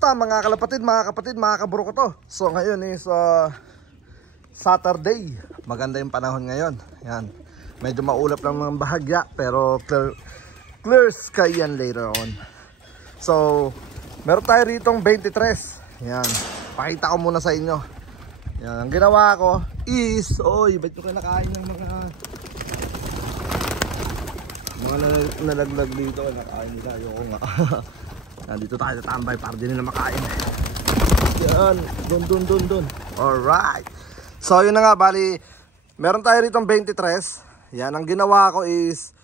Kamusta mga kalapatid, mga kapatid, mga kaburo ko to? So ngayon is Saturday. Maganda yung panahon ngayon. Yan. Medyo maulap lang ng bahagya pero clear sky yan later on. So meron tayo ritong 23. Yan. Pakita ko muna sa inyo. Yan. Ang ginawa ko is, oy, ba't nyo kinakain ng mga nalaglag dito? Nakain nila. Ayoko nga. Dito tayo tatambay para din nila makain. Yan, dun. Alright. So yun na nga, bali meron tayo rito 23. Yan, ang ginawa ko is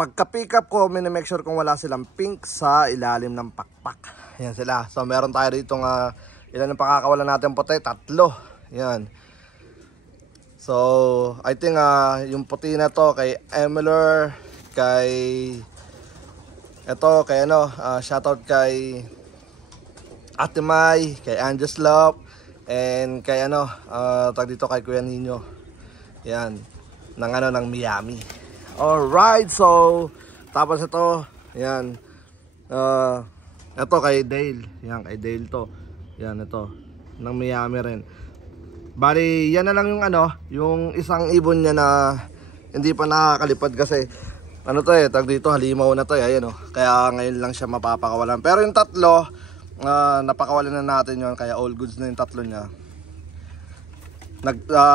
pagka pick up ko, minimake sure kung wala silang pink sa ilalim ng pakpak. Yan sila. So meron tayo rito ilan ang pakakawalan natin puti? 3. Yan. So I think yung puti na to kay Emeler, kay ito kay shoutout kay Ate May, kay Angus Love, and kay tag dito kay Kuya Nino. Yan, ng Miami. Alright, so tapos ito, yan. Ito kay Dale. Yan, kay Dale to. Yan, ito ng Miami rin. Bali, yan na lang yung yung isang ibon niya na hindi pa nakakalipad kasi tag dito, halimaw na to, ayan kaya ngayon lang siya mapapakawalan. Pero yung 3, napakawalan na natin yon, kaya all goods na yung 3 niya.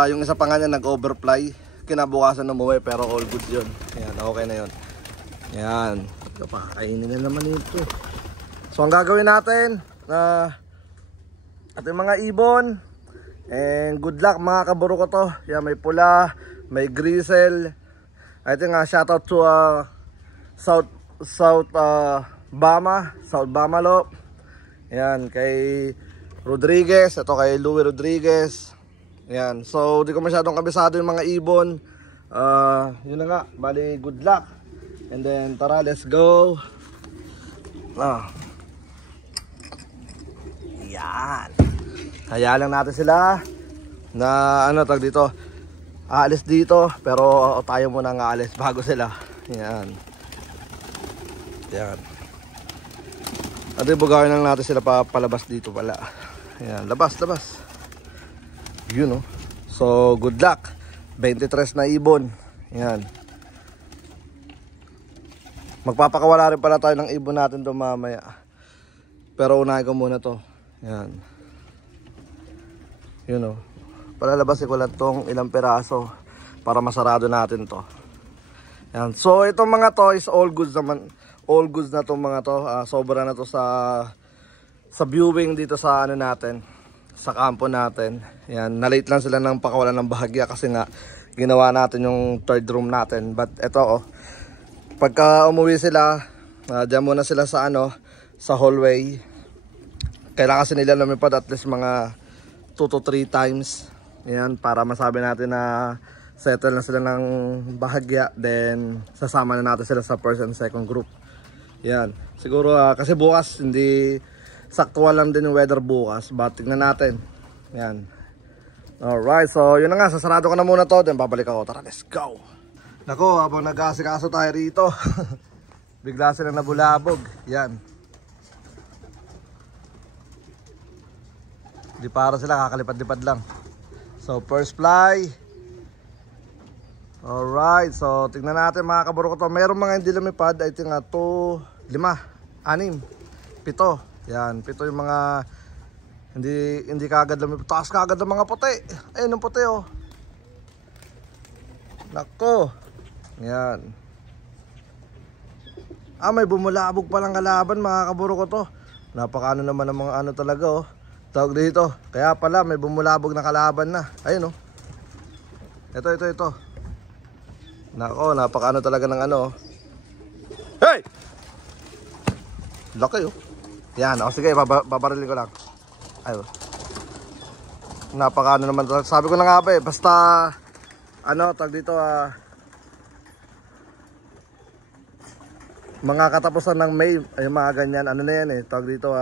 Yung isa pa nga niya nag-overfly, kinabukasan umuwi pero all goods yun. Ayan, okay na yun. Ayan, kapakainin na naman ito. So ang gagawin natin, at yung mga ibon, and good luck mga kaburo ko to. Yan, may pula, may grizzle. I think shout out to South Bama Lo. Yan, kay Rodriguez, ito kay Louie Rodriguez. Yan, so di ko masyadong kabisado yung mga ibon. Yun na nga, bali good luck. And then tara, let's go. Yan. Hayaan lang natin sila na tag dito. Aalis dito, pero tayo muna nga alis bago sila. Yan. Yan. At ibugawin lang natin sila palabas dito pala. Yan, labas. Yun So, good luck. 23 na ibon. Yan. Magpapakawala rin pala tayo ng ibon natin doon mamaya. Pero unahin ko muna to. Yan. Yun Palalabasin ko lang itong ilang peraso para masarado natin to. Yan. So itong mga to is all goods naman. All goods na itong mga to. Sobra na to sa viewing dito sa natin. Sa kampo natin. Yan. Nalate lang sila ng pakawalan ng bahagya kasi nga ginawa natin yung 3rd room natin. But ito pagka umuwi sila, diyan muna sila sa sa hallway. Kailangan kasi nila lumipad at least mga 2 to 3 times. Yan, para masabi natin na settle na sila ng bahagya. Then sasama na natin sila sa 1st and 2nd group. Yan, siguro kasi bukas hindi saktual lang din yung weather bukas, but tignan natin. Yan. Alright, so yun na nga, sasarado ko na muna to, then babalik ako. Tara, let's go. Nako, habang nag-asikaso tayo rito bigla silang nabulabog. Yan, di para sila, kakalipad-lipad lang. So first fly. Alright, so tignan natin mga kaburo ko to. Mayroong mga hindi lumipad, I think 2, 5, 6, 7. Yan, 7 yung mga hindi kagad lumipad. Taas kagad ng mga puti. Ayun yung puti Nako. Yan. May bumulabog palang kalaban mga kaburo ko to. Napakaano naman ng mga talaga tawag dito. Kaya pala may bumulabog na kalaban na. Ayun Ito. Nako, napakaano talaga ng Hey! Laki Yan, sige, babarilin ko lang. Ayun. Napakaano naman talaga. Sabi ko na nga ba basta tawag dito mga katapusan ng May, ay mga ganyan, na yan tawag dito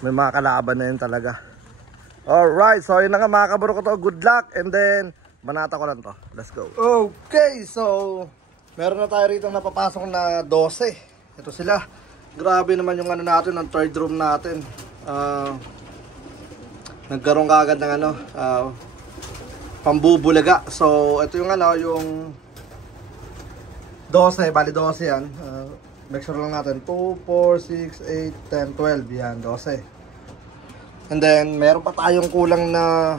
may mga kalaban na yun talaga. Alright, so yun na nga mga kaburo ko to. Good luck, and then banata ko lang to. Let's go. Okay, so meron na tayo rito napapasok na 12. Ito sila. Grabe naman yung ano natin, ang third room natin. Nagkaroon kagad ng ano, pambubulaga. So, ito yung ano, yung 12, bali 12 yan. Make sure lang natin, 2, 4, 6, 8, 10, 12. Yan, 12. And then, meron pa tayong kulang na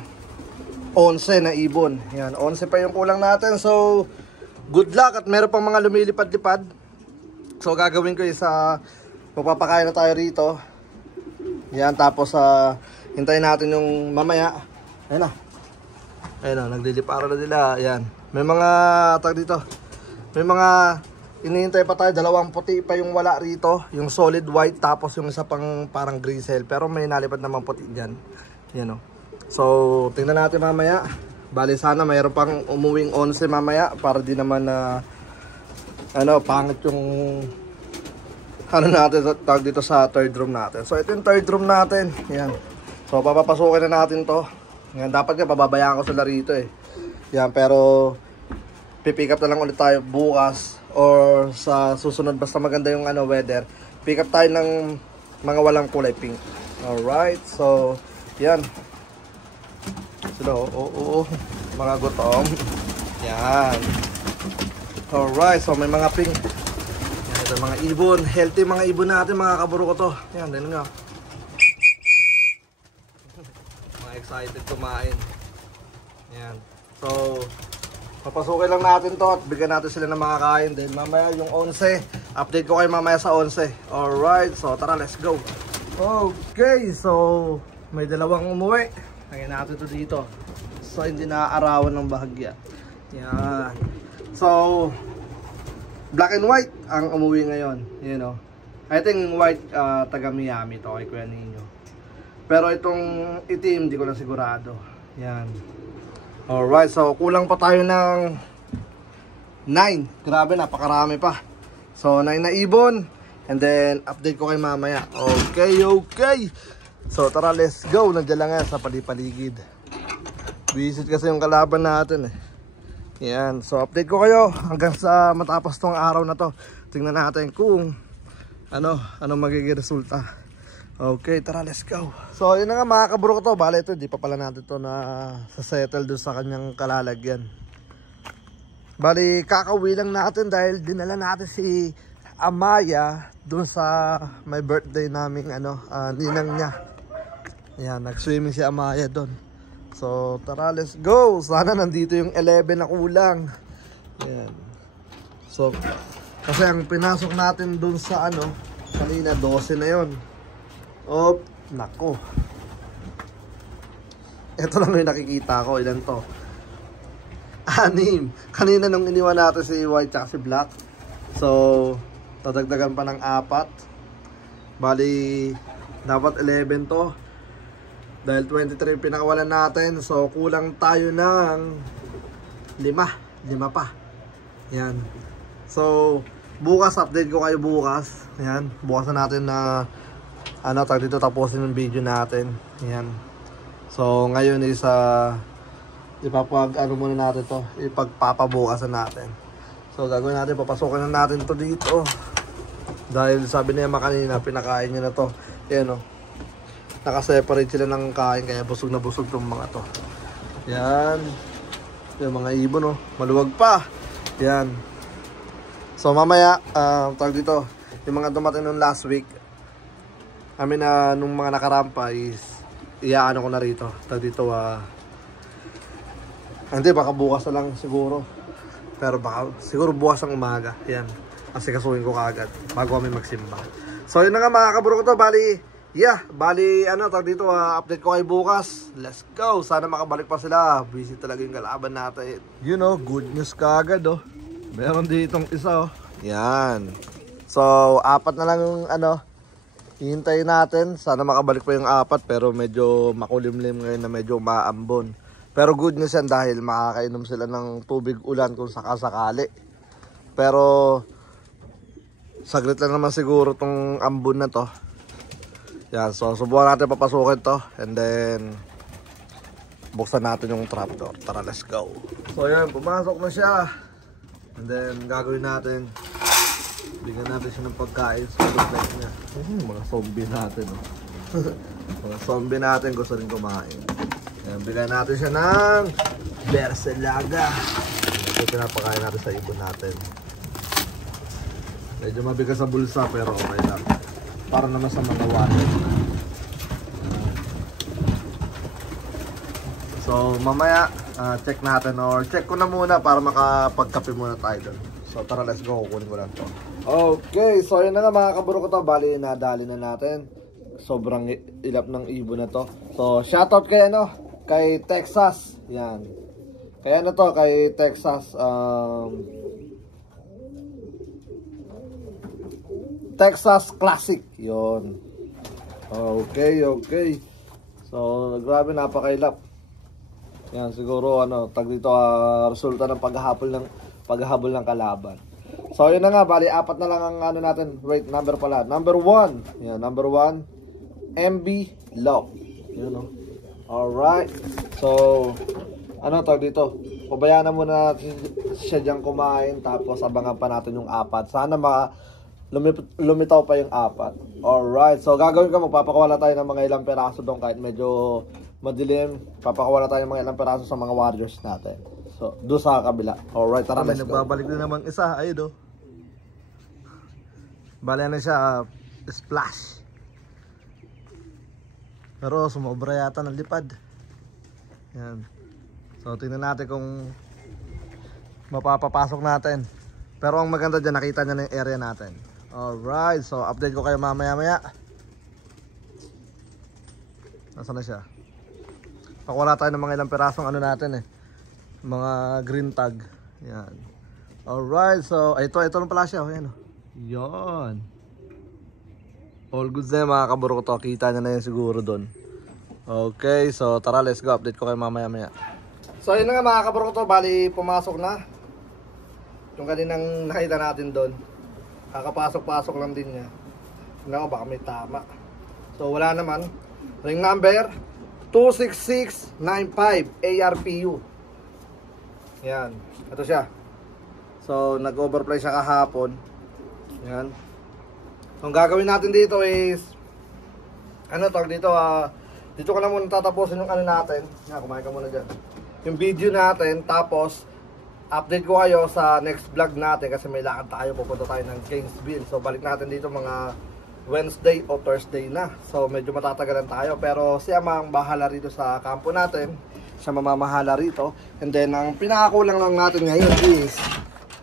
11 na ibon. Yan, 11 pa yung kulang natin. So, good luck at meron pang mga lumilipad-lipad. So, gagawin ko isa, magpapakain na tayo rito. Yan, tapos hintayin natin yung mamaya. Ayun na. Ayun na, naglilipara na nila. Yan. May mga tag dito. May mga inihintay pa tayo. Dalawang puti pa yung wala rito. Yung solid white. Tapos yung isa pang parang grizzle. Pero may nalipad naman puti dyan. Yan o. So, tingnan natin mamaya. Bali sana mayroon pang umuwing 11 mamaya. Para di naman na pangit yung ano natin tag dito sa third room natin. So ito yung third room natin. Yan. So papapasukin na natin to. Yan, dapat nga pababayaan ko sila rito eh. Yan, pero pipick up na lang ulit tayo bukas or sa susunod basta maganda yung weather. Pick up tayo ng mga walang kulay pink. Alright. So yan. Sila mga gutom. Yan. Alright. So may mga pink. Mga ibon, healthy mga ibon natin mga kaburo ko to. Yan, din nga. Mga excited kumain. Yan. So, papasukin lang natin to at bigyan natin sila ng makakain. Then mamaya yung 11, update ko kayo mamaya sa 11. Alright, so tara, let's go. Okay, so may dalawang umuwi. Lagyan natin to dito. So, hindi naaarawan ng bahagya. Yan. So, black and white ang umuwi ngayon, you know. I think white taga Miami to kay Kuya Nino. Pero itong itim, di ko na sigurado. Yan. Alright, so kulang pa tayo ng 9. Grabe, napakarami pa. So 9 na ibon. And then, update ko kay mamaya. Okay. So tara, let's go. Nandiyan lang yan sa palipaligid. Visit kasi yung kalaban natin eh. Yan, so update ko kayo hanggang sa matapos tong araw na to. Tingnan natin kung ano magiging resulta. Okay, tara, let's go. So yun na nga mga kaburo ko to. Bale ito, di pa pala natin to na settle doon sa kanyang kalalagyan. Bali kakauwi lang natin dahil dinala natin si Amaya doon sa may birthday naming ninang niya. Yan, nag-swimming si Amaya doon. So tara, let's go. Sana nandito yung 11 na kulang. Ayan. So kasi ang pinasok natin dun sa kanina 12 na yon. Oh, nako. Ito lang yung nakikita ko. Ilan to? 6. Kanina nung iniwan natin si white at si black. So dadagdagan pa ng 4. Bali dapat 11 to. Dahil 23 pinakawalan natin. So kulang tayo ng 5 pa. Yan. So bukas, update ko kayo bukas. Yan. Bukas na natin na tag dito tapusin yung video natin. Yan. So ngayon is muna natin to. Ipagpapabukas na natin. So gagawin natin, papasukin na natin to dito. Dahil sabi niya kanina, pinakain niya na to. Yan nakaseparate sila ng kain kaya busog na busog tong mga to. Yan. Yung mga ibon maluwag pa. Yan. So mamaya tawag dito, yung mga dumating nung last week, nung mga nakarampa is iaano ko na rito. Tawag dito hindi, baka bukas na lang siguro. Pero baka siguro bukas ang umaga. Yan. Kasi kasuhin ko kagad bago kami magsimba. So yun na nga mga kaburo ko to. Bali, tawag dito, update ko kayo bukas. Let's go. Sana makabalik pa sila. Busy talaga yung kalaban natin. Good news kagad, Meron ditong isa, Yan. So, 4 na lang yung hihintayin natin. Sana makabalik pa yung 4, pero medyo makulimlim ngayon na medyo maambon. Pero good news yan dahil makakainom sila ng tubig ulan kung sakasakali. Pero, saglit lang naman siguro tong ambon na to. Yan, so subukan natin papasukin to. And then buksan natin yung trapdoor. Tara, let's go. So yan, pumasok na siya. And then gagawin natin, Bigyan natin siya ng pagkain sa life niya. Mga zombie natin, oh. Mga zombie natin gusto rin kumain. Ayan, bigyan natin siya ng Berselaga. Ito pinapakain natin sa ibon natin. Medyo mabigat sa bulsa pero okay lang. Para naman sa mga water. So mamaya check natin or check ko na muna para makapagkape muna tayo doon. So tara, let's go, kukunin ko lang to. Okay, so yun na nga mga kaburo ko to. Bali nadali na natin. Sobrang ilap ng ibon na to. So shoutout kay kay Texas. Yan. Kaya to kay Texas Texas Classic. Yon. Okay. So grabe, napakailap. Yan siguro tag dito resulta ng paghahabol ng kalaban. So yun na nga, bali apat na lang ang natin. Wait, number pala. Number 1. Yan, number 1. MB Love. Yun, alright. So tag dito. Pabayaan na muna natin siya diyang kumain. Tapos abangan pa natin yung apat. Sana lumitaw pa yung apat. Alright. So gagawin ko, magpapakawala tayo ng mga ilang peraso doon kahit medyo madilim. Papakawala tayo ng mga ilang peraso sa mga warriors natin. So, doon sa kabila. Alright, tara, let's go. Nagbabalik din naman isa. Ayun, bali na siya, splash. Pero sumobra yata ng lipad. Yan. So, tingnan natin kung mapapapasok natin. Pero ang maganda dyan, nakita niya na yung area natin. Alright, so update ko kayo mamaya-maya. Nasaan na siya? Pakawala tayo ng mga ilang perasong natin mga green tag. Yan. Alright, so ito lang pala siya. Ayan, yan. All good na mga kaburo ko to. Kita nyo na yun siguro doon. Okay, so tara, let's go. Update ko kayo mamaya-maya. So yun na nga mga kaburo ko to. Bali pumasok na yung kaninang nakita natin doon. Kakapasok-pasok lang din niya. Tingnan ko baka may tama. So wala naman. Ring number 26695 ARPU. Yan, ito siya. So nag-overfly siya kahapon. Yan. So ang gagawin natin dito is dito dito ko na muna tatapusin yung natin. Kumain ka muna dyan. Yung video natin, tapos update ko kayo sa next vlog natin kasi may lakad tayo, pupunta tayo ng Gainesville. So balik natin dito mga Wednesday o Thursday na. So medyo matatagalan tayo, pero siya ang bahala rito sa kampo natin. Siya mamamahala rito. And then ang pinakakulang lang natin ngayon is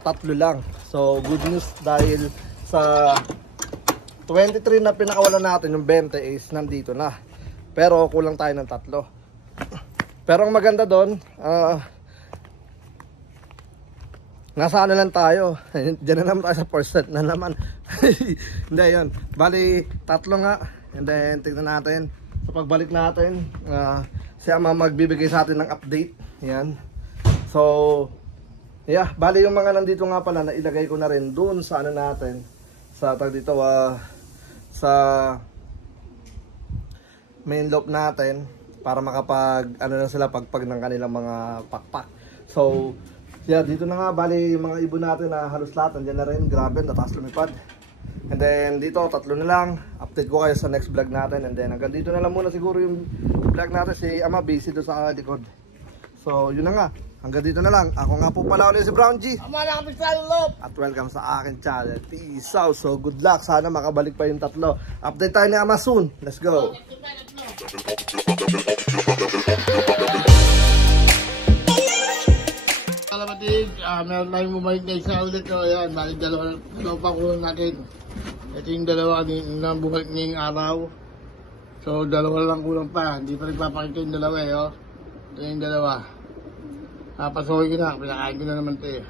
3 lang. So good news dahil sa 23 na pinakawalan natin, yung 20 is nandito na. Pero kulang tayo ng 3. Pero ang maganda doon, nasa lang tayo. Diyan na naman tayo sa percent na naman. Hindi, yun. Bali, 3 nga. And then, tignan natin. Sa pagbalik natin, siya magbibigay sa atin ng update. Yan. So, yeah. Bali, yung mga nandito nga pala, nailagay ko na rin dun sa natin. Sa tag dito, sa main loop natin. Para makapag, na sila, pagpag ng kanilang mga pakpak. So, yeah, dito na nga, bali yung mga ibon natin na halos lahat, andyan na rin, grabe, nataas lumipad. And then dito, 3 na lang, update ko kayo sa next vlog natin. And then hanggang dito na lang muna siguro yung vlog natin, si Ama busy doon sa likod. So yun na nga, hanggang dito na lang. Ako nga po pala ulit si Brown G. Ama lang kami sa loob. At welcome sa akin channel. Peace out, so good luck, sana makabalik pa yung 3. Update tayo ni Ama soon, let's go. Kalamatig, meron tayong bumalik na isa ulit. Ayan, balik dalawa pa kulang natin. Ito yung dalawa na bumalik ngayong araw. So, dalawa lang kulang pa. Hindi pa nagpapakita yung dalawa Ito yung dalawa. Pasokin ko na, pinakain ko na naman ito